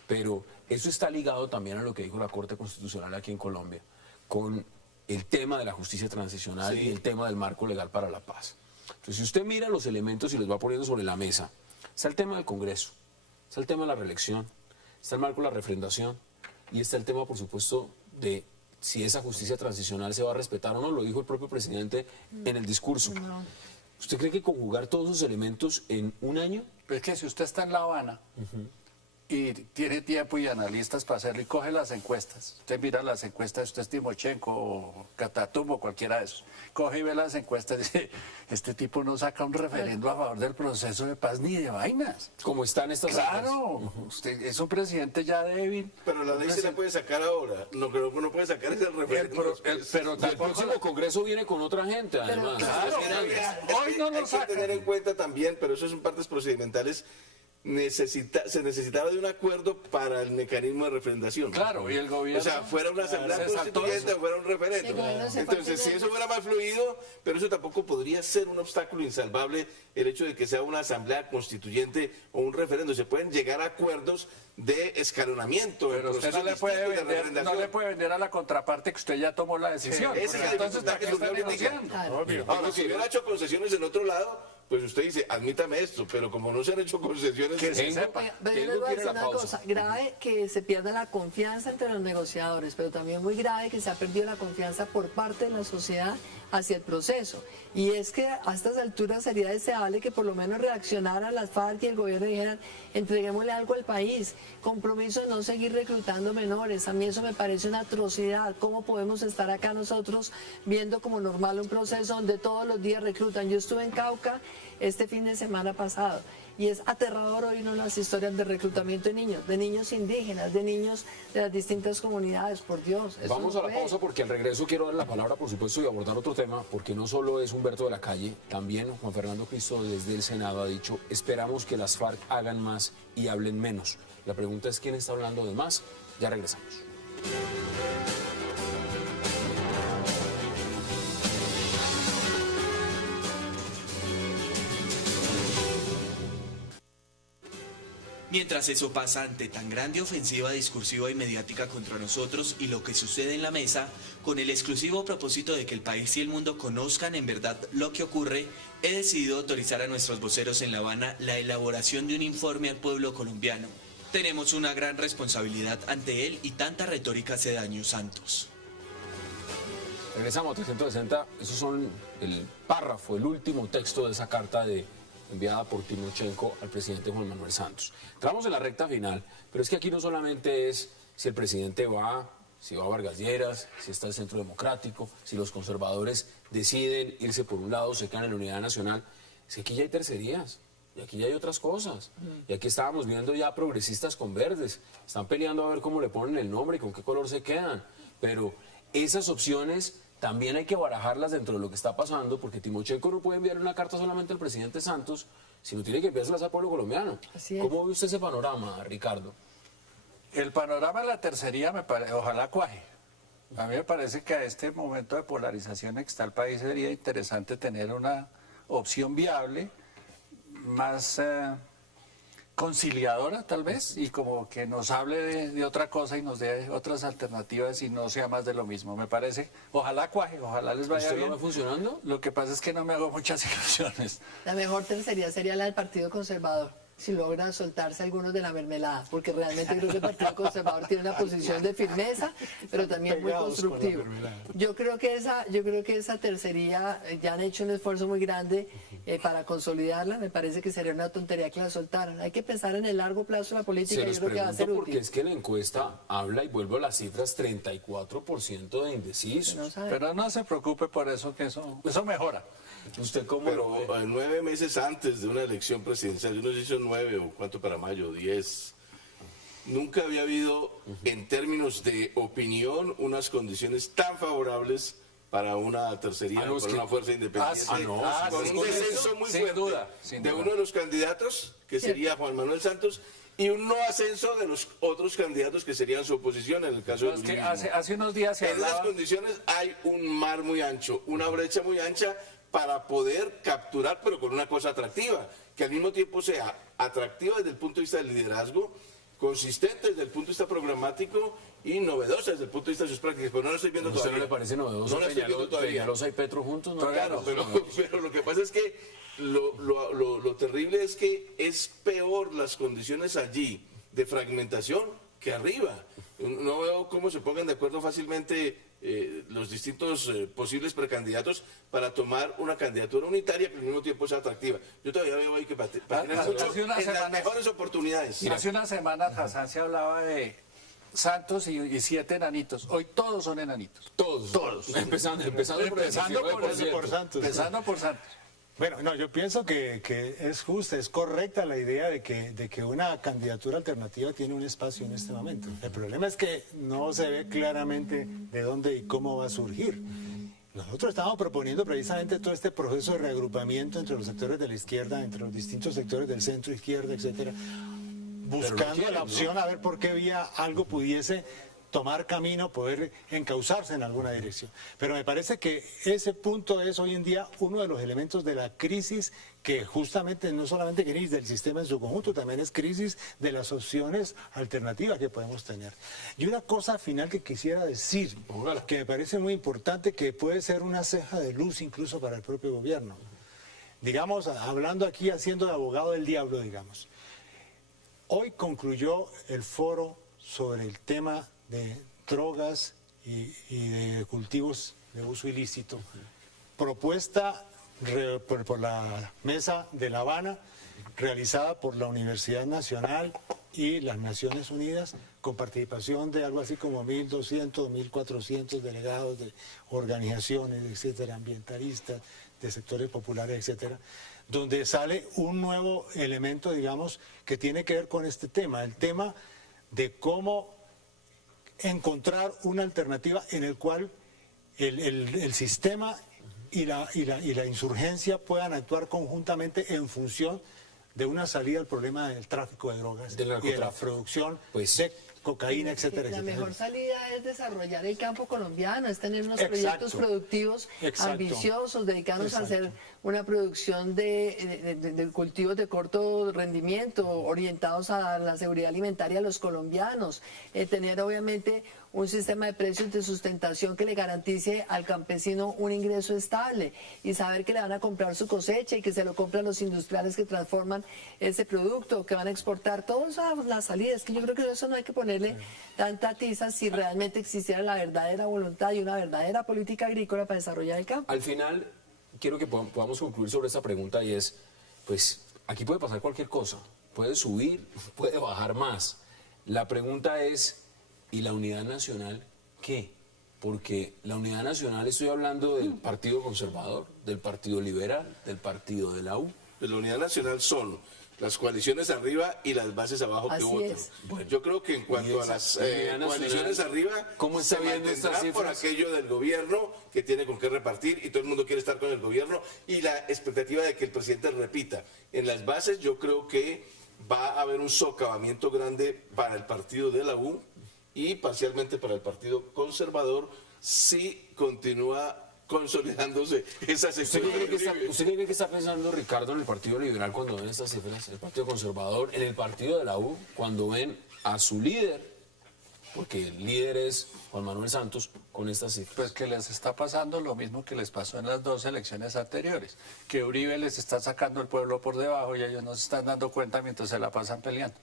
Pero eso está ligado también a lo que dijo la Corte Constitucional aquí en Colombia, con el tema de la justicia transicional y el tema del marco legal para la paz. Entonces, si usted mira los elementos y los va poniendo sobre la mesa, está el tema del Congreso, está el tema de la reelección, está el marco de la refrendación y está el tema, por supuesto, de si esa justicia transicional se va a respetar o no, lo dijo el propio presidente en el discurso. ¿Usted cree que conjugar todos esos elementos en un año? Pero es que si usted está en La Habana y tiene tiempo y analistas para hacerlo y coge las encuestas, usted mira las encuestas, usted es Timochenko o Catatumbo, cualquiera de esos, coge y ve las encuestas y dice, este tipo no saca un referendo a favor del proceso de paz ni de vainas. Como están estas Claro, usted es un presidente ya débil. Pero la ley se la puede sacar ahora. Lo que no puede sacar es el referéndum. Pero Y el tampoco próximo Congreso viene con otra gente, además. Claro, hoy no lo Hay que sacan. tener en cuenta también, pero eso son partes procedimentales, se necesitaba de un acuerdo para el mecanismo de refrendación. Claro, y el gobierno O sea, fuera una asamblea se saltó constituyente eso. o fuera un referéndum. El gobierno se Entonces, si parte de- eso fuera más fluido, pero eso tampoco podría ser un obstáculo insalvable el hecho de que sea una asamblea constituyente o un referéndum. Se pueden llegar a acuerdos de escalonamiento. en Pero usted no procesos le puede distintos de vender, no refrendación. le puede vender a la contraparte que usted ya tomó la decisión. Esa es Porque la entonces, dificultad ¿para qué que está surgió ahorita. negociando? Claro. Ahora, si hubiera hecho concesiones en otro lado, pues usted dice, admítame esto, pero como no se han hecho concesiones... Que se Tengo- sepa. Oiga, pero yo Tengo les voy a que ir a decir la una pausa. cosa, grave que se pierda la confianza entre los negociadores, pero también muy grave que se ha perdido la confianza por parte de la sociedad hacia el proceso. Y es que a estas alturas sería deseable que por lo menos reaccionaran las FARC y el gobierno y dijeran, entreguémosle algo al país, compromiso de no seguir reclutando menores. A mí eso me parece una atrocidad. ¿Cómo podemos estar acá nosotros viendo como normal un proceso donde todos los días reclutan? Yo estuve en Cauca este fin de semana pasado y es aterrador oírnos las historias de reclutamiento de niños indígenas, de niños de las distintas comunidades, por Dios. eso Vamos no a la puede. pausa porque al regreso quiero dar la palabra, por supuesto, y abordar otro tema, porque no solo es Humberto de la Calle, también Juan Fernando Cristo desde el Senado ha dicho, esperamos que las FARC hagan más y hablen menos. La pregunta es, ¿quién está hablando de más? Ya regresamos. Mientras eso pasa ante tan grande ofensiva discursiva y mediática contra nosotros y lo que sucede en la mesa, con el exclusivo propósito de que el país y el mundo conozcan en verdad lo que ocurre, he decidido autorizar a nuestros voceros en La Habana la elaboración de un informe al pueblo colombiano. Tenemos una gran responsabilidad ante él y tanta retórica hace daño, Santos. Regresamos a 360, esos son el párrafo, el último texto de esa carta enviada por Timochenko al presidente Juan Manuel Santos. Entramos en la recta final, pero es que aquí no solamente es si el presidente va, si va a Vargas Lleras, si está el Centro Democrático, si los conservadores deciden irse por un lado, se quedan en la unidad nacional, es que aquí ya hay tercerías. Y aquí ya hay otras cosas. Y aquí estábamos viendo ya progresistas con verdes. Están peleando a ver cómo le ponen el nombre y con qué color se quedan. Pero esas opciones también hay que barajarlas dentro de lo que está pasando, porque Timochenko no puede enviar una carta solamente al presidente Santos, sino tiene que enviárselas al pueblo colombiano. Así es. ¿Cómo ve usted ese panorama, Ricardo? El panorama de la tercería ojalá cuaje. A mí me parece que a este momento de polarización en que está el país sería interesante tener una opción viable, más conciliadora tal vez, y como que nos hable de otra cosa y nos dé otras alternativas y no sea más de lo mismo. Me parece, ojalá cuaje, ojalá les vaya ¿Usted bien. no va funcionando? Lo que pasa es que no me hago muchas ilusiones. La mejor tercería sería la del Partido Conservador, si logran soltarse algunos de la mermelada, porque realmente creo que el Partido Conservador tiene una posición de firmeza, pero también muy Pegados con la constructivo. mermelada. Yo creo que esa tercería ya han hecho un esfuerzo muy grande para consolidarla. Me parece que sería una tontería que la soltaran. Hay que pensar en el largo plazo de la política Se y los yo creo que va a ser pregunto porque útil. es que la encuesta habla, y vuelvo a las cifras, 34% de indecisos. No sabe. Pero no se preocupe por eso, que eso mejora. ¿Usted cómo Pero lo ve? 9 meses antes de una elección presidencial, yo no sé si son 9 o cuánto para mayo, 10, nunca había habido, en términos de opinión, unas condiciones tan favorables para una tercería, no, es para que- una fuerza independiente, con sí, un sí, descenso muy sin fuerte duda, sin de duda. uno de los candidatos, que sería Juan Manuel Santos, y un no ascenso de los otros candidatos que serían su oposición, en el caso No, del es que uribismo. hace unos días se En esas hablaba... condiciones hay un mar muy ancho, una brecha muy ancha para poder capturar, pero con una cosa atractiva, que al mismo tiempo sea atractiva desde el punto de vista del liderazgo, consistente desde el punto de vista programático y novedosa desde el punto de vista de sus prácticas. Pero no lo estoy viendo ¿A usted todavía. no le parece novedoso No lo estoy viendo todavía. Peñalosa y Petro juntos? ¿No? Claro, pero lo que pasa es que lo terrible es que es peor las condiciones allí de fragmentación que arriba. No veo cómo se pongan de acuerdo fácilmente los distintos posibles precandidatos para tomar una candidatura unitaria que al mismo tiempo sea atractiva. Yo todavía veo ahí que patinan mucho hace unas en las semanas- mejores oportunidades. Hace unas semanas Hassan se hablaba de Santos y 7 enanitos. Hoy todos son enanitos. Todos. Empezando por el 19%. por Santos. Empezando por Santos. Bueno, no, yo pienso que es justa, es correcta la idea de que una candidatura alternativa tiene un espacio en este momento. El problema es que no se ve claramente de dónde y cómo va a surgir. Nosotros estamos proponiendo precisamente todo este proceso de reagrupamiento entre los sectores de la izquierda, entre los distintos sectores del centro izquierda, etcétera, buscando quieren, la ¿no? opción a ver por qué vía algo pudiese tomar camino, poder encauzarse en alguna dirección. Pero me parece que ese punto es hoy en día uno de los elementos de la crisis, que justamente no solamente crisis del sistema en su conjunto, también es crisis de las opciones alternativas que podemos tener. Y una cosa final que quisiera decir, Póngala. que me parece muy importante, que puede ser una ceja de luz incluso para el propio gobierno. Digamos, hablando aquí, haciendo de abogado del diablo, digamos. Hoy concluyó el foro sobre el tema de drogas y de cultivos de uso ilícito, propuesta por la Mesa de La Habana, realizada por la Universidad Nacional y las Naciones Unidas, con participación de algo así como 1.200, 1.400 delegados de organizaciones, etcétera, ambientalistas, de sectores populares, etcétera, donde sale un nuevo elemento, digamos, que tiene que ver con este tema, el tema de cómo encontrar una alternativa en el cual el sistema y la insurgencia puedan actuar conjuntamente en función de una salida al problema del tráfico de drogas Del y de la narcotráfico. producción Pues, de cocaína, etcétera, La etcétera. mejor salida es desarrollar el campo colombiano, es tener unos Exacto. proyectos productivos Exacto. ambiciosos, dedicarnos a Exacto. hacer una producción de cultivos de corto rendimiento, orientados a la seguridad alimentaria de los colombianos, tener obviamente un sistema de precios de sustentación que le garantice al campesino un ingreso estable y saber que le van a comprar su cosecha y que se lo compran los industriales que transforman ese producto, que van a exportar. Todo eso a la salida. Es que yo creo que eso no hay que ponerle tanta tiza si realmente existiera la verdadera voluntad y una verdadera política agrícola para desarrollar el campo. Al final, quiero que podamos concluir sobre esta pregunta y es, pues, aquí puede pasar cualquier cosa. Puede subir, puede bajar más. La pregunta es, ¿y la unidad nacional qué? Porque la unidad nacional, estoy hablando del Partido Conservador, del Partido Liberal, del Partido de la U. De la unidad nacional son las coaliciones arriba y las bases abajo que Así votan. es. Yo creo que en Y cuanto a esa las unidad nacional, coaliciones arriba, ¿cómo está se viendo estas mantendrán por cifras? aquello del gobierno que tiene con qué repartir y todo el mundo quiere estar con el gobierno y la expectativa de que el presidente repita. En las bases yo creo que va a haber un socavamiento grande para el partido de la U y parcialmente para el partido conservador si continúa consolidándose esa ¿Usted sección. qué cree que está pensando Ricardo en el Partido Liberal cuando ven estas cifras? El Partido Conservador, en el partido de la U, cuando ven a su líder, porque el líder es Juan Manuel Santos, con estas cifras. Pues que les está pasando lo mismo que les pasó en las dos elecciones anteriores, que Uribe les está sacando el pueblo por debajo y ellos no se están dando cuenta mientras se la pasan peleando.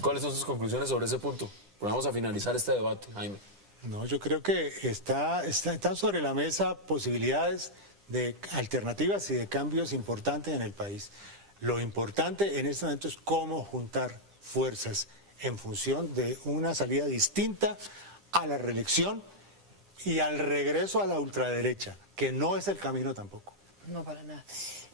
¿Cuáles son sus conclusiones sobre ese punto? Pues vamos a finalizar este debate, Jaime. No, yo creo que están sobre la mesa posibilidades de alternativas y de cambios importantes en el país. Lo importante en este momento es cómo juntar fuerzas en función de una salida distinta a la reelección y al regreso a la ultraderecha, que no es el camino tampoco. No, para nada.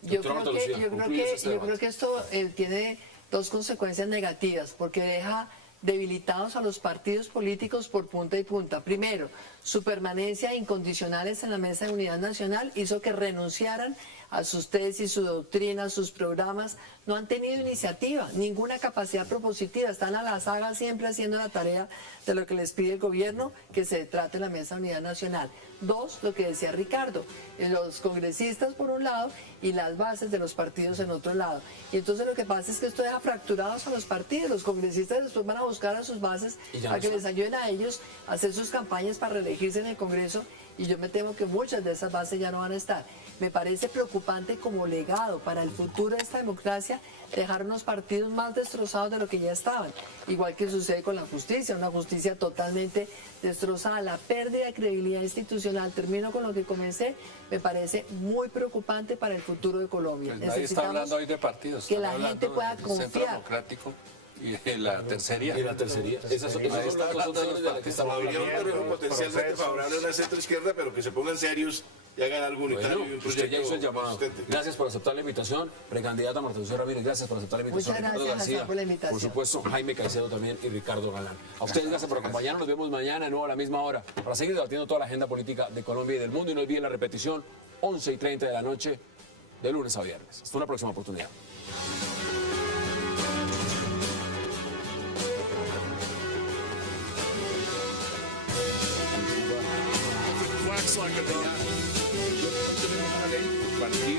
Yo Doctora creo Marta Lucía, yo creo que esto tiene dos consecuencias negativas, porque deja debilitados a los partidos políticos por punta y punta. Primero, su permanencia incondicionales en la Mesa de Unidad Nacional hizo que renunciaran a sus tesis, su doctrina, sus programas. No han tenido iniciativa, ninguna capacidad propositiva. Están a la saga siempre haciendo la tarea de lo que les pide el gobierno, que se trate en la Mesa de Unidad Nacional. Dos, lo que decía Ricardo, los congresistas por un lado y las bases de los partidos en otro lado. Y entonces lo que pasa es que esto deja fracturados a los partidos. Los congresistas después van a buscar a sus bases para que les ayuden a ellos a hacer sus campañas para reelegirse en el Congreso, y yo me temo que muchas de esas bases ya no van a estar. Me parece preocupante como legado para el futuro de esta democracia dejar unos partidos más destrozados de lo que ya estaban, igual que sucede con la justicia, una justicia totalmente destrozada, la pérdida de credibilidad institucional. Termino con lo que comencé, me parece muy preocupante para el futuro de Colombia. Pues nadie está hablando hoy de partidos, que están la gente hablando pueda del Centro confiar. Democrático y de la tercería. Y la tercería. Esas son Ahí las está dos hablando de opciones los de las que estamos Habría un hablando. terreno potencialmente favorable a la centroizquierda, pero que se pongan serios y hagan algo unitario Bueno, y un usted proyecto ya hizo el llamado. consistente. Gracias por aceptar la invitación. Precandidata Marta Lucía Ramírez, gracias por aceptar la invitación. Muchas Ricardo gracias, García, Hassan, por la invitación. por supuesto, Jaime Caicedo también y Ricardo Galán. A ustedes gracias por acompañarnos. Nos vemos mañana de nuevo a la misma hora para seguir debatiendo toda la agenda política de Colombia y del mundo. Y no olviden la repetición, 11:30 de la noche, de lunes a viernes. Hasta una próxima oportunidad. Wax like a dog. Cualquier